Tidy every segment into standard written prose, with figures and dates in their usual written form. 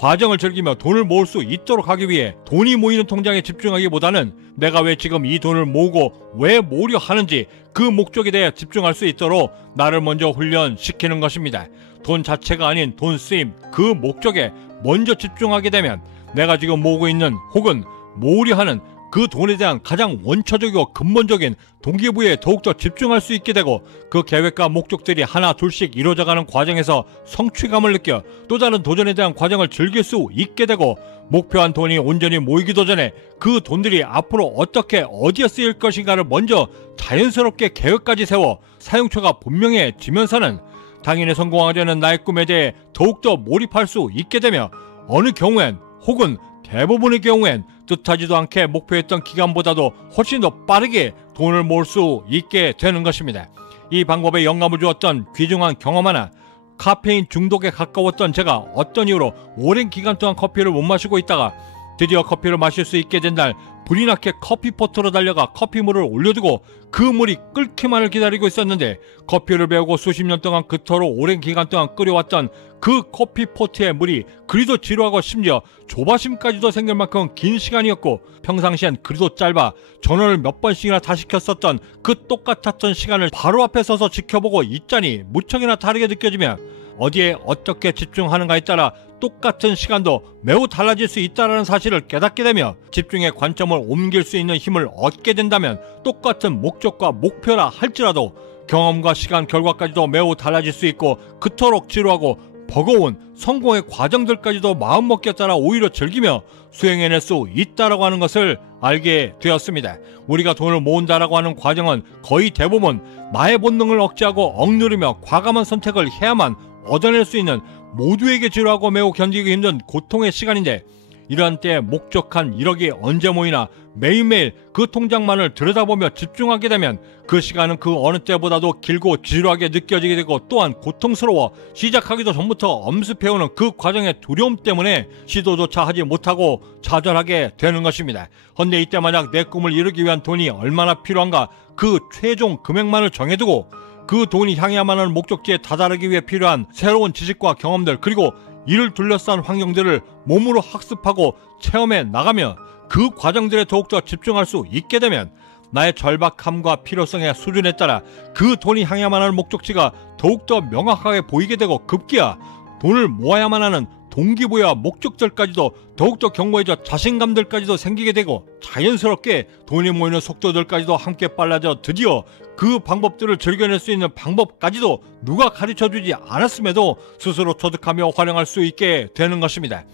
과정을 즐기며 돈을 모을 수 있도록 하기 위해 돈이 모이는 통장에 집중하기보다는 내가 왜 지금 이 돈을 모으고 왜 모으려 하는지 그 목적에 대해 집중할 수 있도록 나를 먼저 훈련시키는 것입니다. 돈 자체가 아닌 돈 쓰임, 그 목적에 먼저 집중하게 되면 내가 지금 모으고 있는 혹은 모으려 하는 그 돈에 대한 가장 원초적이고 근본적인 동기부여에 더욱더 집중할 수 있게 되고, 그 계획과 목적들이 하나 둘씩 이루어져가는 과정에서 성취감을 느껴 또 다른 도전에 대한 과정을 즐길 수 있게 되고, 목표한 돈이 온전히 모이기도 전에 그 돈들이 앞으로 어떻게 어디에 쓰일 것인가를 먼저 자연스럽게 계획까지 세워 사용처가 분명해지면서는 당연히 성공하려는 나의 꿈에 대해 더욱더 몰입할 수 있게 되며, 어느 경우엔 혹은 대부분의 경우엔 뜻하지도 않게 목표했던 기간보다도 훨씬 더 빠르게 돈을 모을 수 있게 되는 것입니다. 이 방법에 영감을 주었던 귀중한 경험 하나, 카페인 중독에 가까웠던 제가 어떤 이유로 오랜 기간 동안 커피를 못 마시고 있다가 드디어 커피를 마실 수 있게 된 날, 불이 나게 커피포트로 달려가 커피물을 올려두고 그 물이 끓기만을 기다리고 있었는데, 커피를 배우고 수십 년 동안 그토록 오랜 기간 동안 끓여왔던 그 커피포트의 물이 그리도 지루하고 심지어 조바심까지도 생길 만큼 긴 시간이었고, 평상시엔 그리도 짧아 전원을 몇 번씩이나 다 시켰었던 그 똑같았던 시간을 바로 앞에 서서 지켜보고 있자니 무척이나 다르게 느껴지며, 어디에 어떻게 집중하는가에 따라 똑같은 시간도 매우 달라질 수 있다는 사실을 깨닫게 되며, 집중의 관점을 옮길 수 있는 힘을 얻게 된다면 똑같은 목적과 목표라 할지라도 경험과 시간 결과까지도 매우 달라질 수 있고, 그토록 지루하고 버거운 성공의 과정들까지도 마음먹기에 따라 오히려 즐기며 수행해낼 수 있다라고 하는 것을 알게 되었습니다. 우리가 돈을 모은다라고 하는 과정은 거의 대부분 나의 본능을 억제하고 억누르며 과감한 선택을 해야만 얻어낼 수 있는 모두에게 지루하고 매우 견디기 힘든 고통의 시간인데, 이러한 때에 목적한 1억이 언제 모이나 매일매일 그 통장만을 들여다보며 집중하게 되면 그 시간은 그 어느 때보다도 길고 지루하게 느껴지게 되고, 또한 고통스러워 시작하기도 전부터 엄습해오는 그 과정의 두려움 때문에 시도조차 하지 못하고 좌절하게 되는 것입니다. 헌데 이때 만약 내 꿈을 이루기 위한 돈이 얼마나 필요한가, 그 최종 금액만을 정해두고 그 돈이 향해야만 하는 목적지에 다다르기 위해 필요한 새로운 지식과 경험들, 그리고 이를 둘러싼 환경들을 몸으로 학습하고 체험해 나가며 그 과정들에 더욱더 집중할 수 있게 되면, 나의 절박함과 필요성의 수준에 따라 그 돈이 향해야만 하는 목적지가 더욱더 명확하게 보이게 되고, 급기야 돈을 모아야만 하는 동기부여와 목적들까지도 더욱더 견고해져 자신감들까지도 생기게 되고, 자연스럽게 돈이 모이는 속도들까지도 함께 빨라져 드디어 그 방법들을 즐겨낼 수 있는 방법까지도 누가 가르쳐주지 않았음에도 스스로 터득하며 활용할 수 있게 되는 것입니다.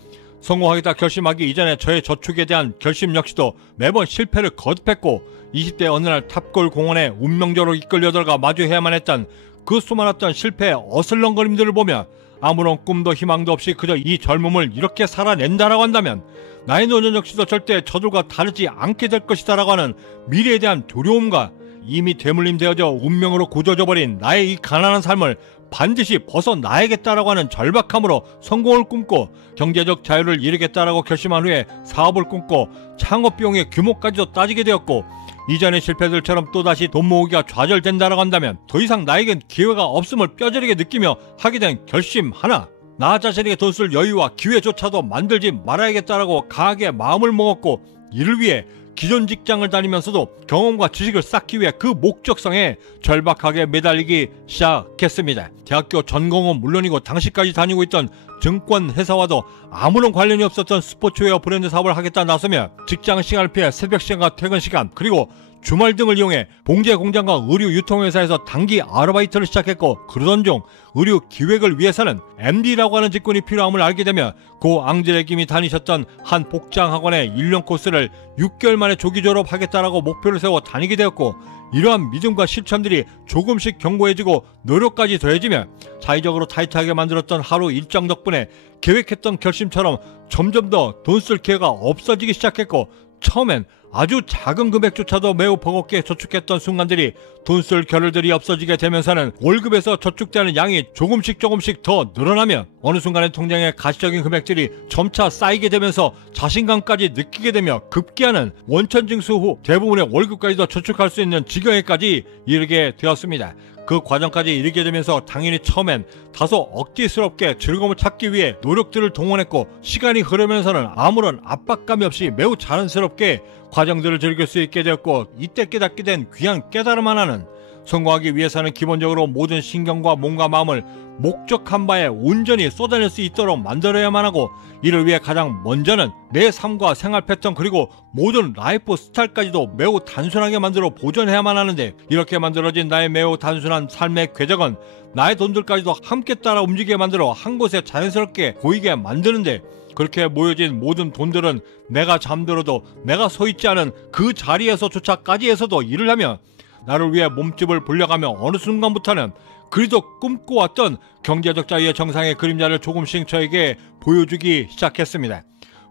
성공하겠다 결심하기 이전에 저의 저축에 대한 결심 역시도 매번 실패를 거듭했고, 20대 어느 날 탑골 공원에 운명적으로 이끌려 들어가 마주해야만 했던 그 수많았던 실패의 어슬렁거림들을 보며 아무런 꿈도 희망도 없이 그저 이 젊음을 이렇게 살아낸다라고 한다면 나의 노년 역시도 절대 저들과 다르지 않게 될 것이다라고 하는 미래에 대한 두려움과, 이미 대물림되어져 운명으로 굳어져 버린 나의 이 가난한 삶을 반드시 벗어나야겠다라고 하는 절박함으로 성공을 꿈고 경제적 자유를 이루겠다라고 결심한 후에 사업을 꿈고 창업 비용의 규모까지도 따지게 되었고, 이전의 실패들처럼 또다시 돈 모으기가 좌절된다라고 한다면 더 이상 나에겐 기회가 없음을 뼈저리게 느끼며 하게 된 결심 하나, 나 자신에게 돈 쓸 여유와 기회조차도 만들지 말아야겠다라고 강하게 마음을 먹었고, 이를 위해 기존 직장을 다니면서도 경험과 지식을 쌓기 위해 그 목적성에 절박하게 매달리기 시작했습니다. 대학교 전공은 물론이고 당시까지 다니고 있던 증권회사와도 아무런 관련이 없었던 스포츠웨어 브랜드 사업을 하겠다 나서며 직장 시간을 피해 새벽 시간과 퇴근 시간, 그리고 주말 등을 이용해 봉제 공장과 의류 유통회사에서 단기 아르바이트를 시작했고, 그러던 중 의류 기획을 위해서는 MD라고 하는 직군이 필요함을 알게 되며 고 앙드레김이 다니셨던 한 복장학원의 1년 코스를 6개월 만에 조기 졸업하겠다라고 목표를 세워 다니게 되었고, 이러한 믿음과 실천들이 조금씩 견고해지고 노력까지 더해지며 자의적으로 타이트하게 만들었던 하루 일정 덕분에 계획했던 결심처럼 점점 더 돈 쓸 기회가 없어지기 시작했고, 처음엔 아주 작은 금액조차도 매우 버겁게 저축했던 순간들이 돈 쓸 겨를들이 없어지게 되면서는 월급에서 저축되는 양이 조금씩 더 늘어나며 어느 순간에 통장에 가시적인 금액들이 점차 쌓이게 되면서 자신감까지 느끼게 되며 급기야는 원천징수 후 대부분의 월급까지도 저축할 수 있는 지경에까지 이르게 되었습니다. 그 과정까지 이르게 되면서 당연히 처음엔 다소 억지스럽게 즐거움을 찾기 위해 노력들을 동원했고, 시간이 흐르면서는 아무런 압박감이 없이 매우 자연스럽게 과정들을 즐길 수 있게 되었고, 이때 깨닫게 된 귀한 깨달음 하나는 성공하기 위해서는 기본적으로 모든 신경과 몸과 마음을 목적한 바에 온전히 쏟아낼 수 있도록 만들어야만 하고, 이를 위해 가장 먼저는 내 삶과 생활 패턴 그리고 모든 라이프 스타일까지도 매우 단순하게 만들어 보존해야만 하는데, 이렇게 만들어진 나의 매우 단순한 삶의 궤적은 나의 돈들까지도 함께 따라 움직이게 만들어 한 곳에 자연스럽게 보이게 만드는데, 그렇게 모여진 모든 돈들은 내가 잠들어도 내가 서 있지 않은 그 자리에서조차까지에서도 일을 하며 나를 위해 몸집을 불려가며 어느 순간부터는 그리도 꿈꿔왔던 경제적 자유의 정상의 그림자를 조금씩 저에게 보여주기 시작했습니다.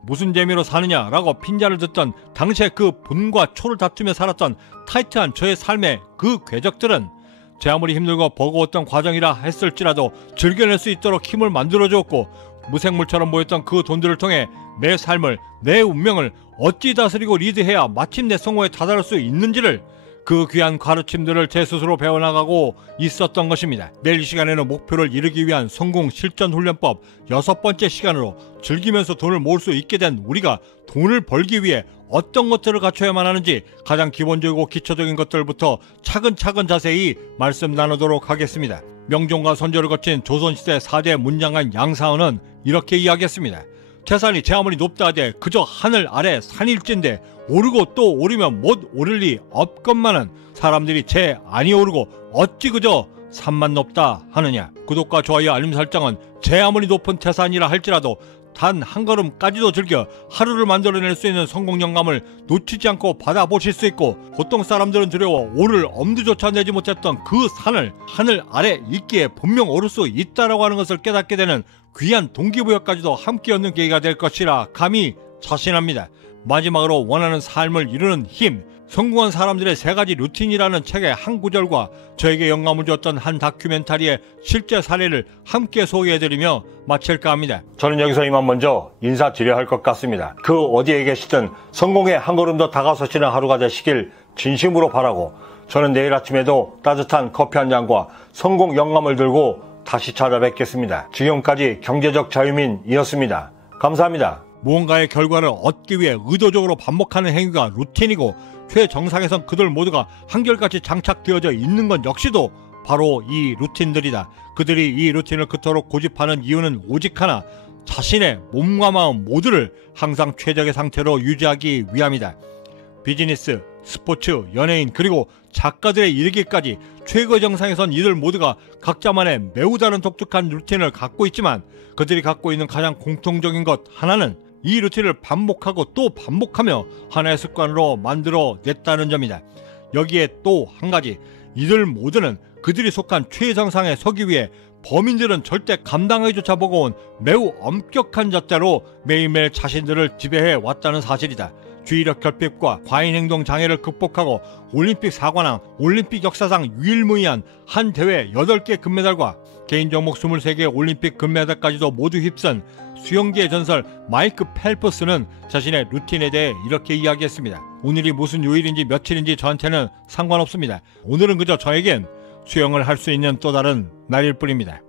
무슨 재미로 사느냐라고 핀잔을 듣던 당시에 그 분과 초를 다투며 살았던 타이트한 저의 삶의 그 궤적들은 제 아무리 힘들고 버거웠던 과정이라 했을지라도 즐겨낼 수 있도록 힘을 만들어주었고, 무생물처럼 보였던 그 돈들을 통해 내 삶을, 내 운명을 어찌 다스리고 리드해야 마침내 성공에 다다를 수 있는지를, 그 귀한 가르침들을 제 스스로 배워나가고 있었던 것입니다. 내일 이 시간에는 목표를 이루기 위한 성공 실전 훈련법 6번째 시간으로 즐기면서 돈을 모을 수 있게 된 우리가 돈을 벌기 위해 어떤 것들을 갖춰야만 하는지 가장 기본적이고 기초적인 것들부터 차근차근 자세히 말씀 나누도록 하겠습니다. 명종과 선조를 거친 조선시대 4대 문장관 양사은은 이렇게 이야기했습니다. 태산이 제 아무리 높다 하되 그저 하늘 아래 산일진데 오르고 또 오르면 못 오를 리 없건만은 사람들이 제 아니 오르고 어찌 그저 산만 높다 하느냐. 구독과 좋아요 알림 설정은 제 아무리 높은 태산이라 할지라도 단 한 걸음까지도 즐겨 하루를 만들어낼 수 있는 성공 영감을 놓치지 않고 받아보실 수 있고, 보통 사람들은 두려워 오를 엄두조차 내지 못했던 그 산을 하늘 아래 있기에 분명 오를 수 있다라고 하는 것을 깨닫게 되는 귀한 동기부여까지도 함께 얻는 계기가 될 것이라 감히 자신합니다. 마지막으로 원하는 삶을 이루는 힘, 성공한 사람들의 3가지 루틴이라는 책의 한 구절과 저에게 영감을 줬던 한 다큐멘터리의 실제 사례를 함께 소개해드리며 마칠까 합니다. 저는 여기서 이만 먼저 인사드려야 할 것 같습니다. 그 어디에 계시든 성공에 한 걸음 더 다가서시는 하루가 되시길 진심으로 바라고, 저는 내일 아침에도 따뜻한 커피 한 잔과 성공 영감을 들고 다시 찾아뵙겠습니다. 지금까지 경제적 자유민이었습니다. 감사합니다. 무언가의 결과를 얻기 위해 의도적으로 반복하는 행위가 루틴이고, 최정상에선 그들 모두가 한결같이 장착되어져 있는 건 역시도 바로 이 루틴들이다. 그들이 이 루틴을 그토록 고집하는 이유는 오직 하나, 자신의 몸과 마음 모두를 항상 최적의 상태로 유지하기 위함이다. 비즈니스, 스포츠, 연예인 그리고 작가들에 이르기까지 최고 정상에선 이들 모두가 각자만의 매우 다른 독특한 루틴을 갖고 있지만, 그들이 갖고 있는 가장 공통적인 것 하나는 이 루틴을 반복하고 또 반복하며 하나의 습관으로 만들어 냈다는 점이다. 여기에 또 한 가지, 이들 모두는 그들이 속한 최정상에 서기 위해 범인들은 절대 감당하기조차 버거운 매우 엄격한 잣대로 매일매일 자신들을 지배해 왔다는 사실이다. 주의력 결핍과 과잉행동 장애를 극복하고 올림픽 4관왕, 올림픽 역사상 유일무이한 한 대회 8개 금메달과 개인 종목 23개 올림픽 금메달까지도 모두 휩쓴 수영계의 전설 마이크 펠프스는 자신의 루틴에 대해 이렇게 이야기했습니다. 오늘이 무슨 요일인지 며칠인지 저한테는 상관없습니다. 오늘은 그저 저에겐 수영을 할 수 있는 또 다른 날일 뿐입니다.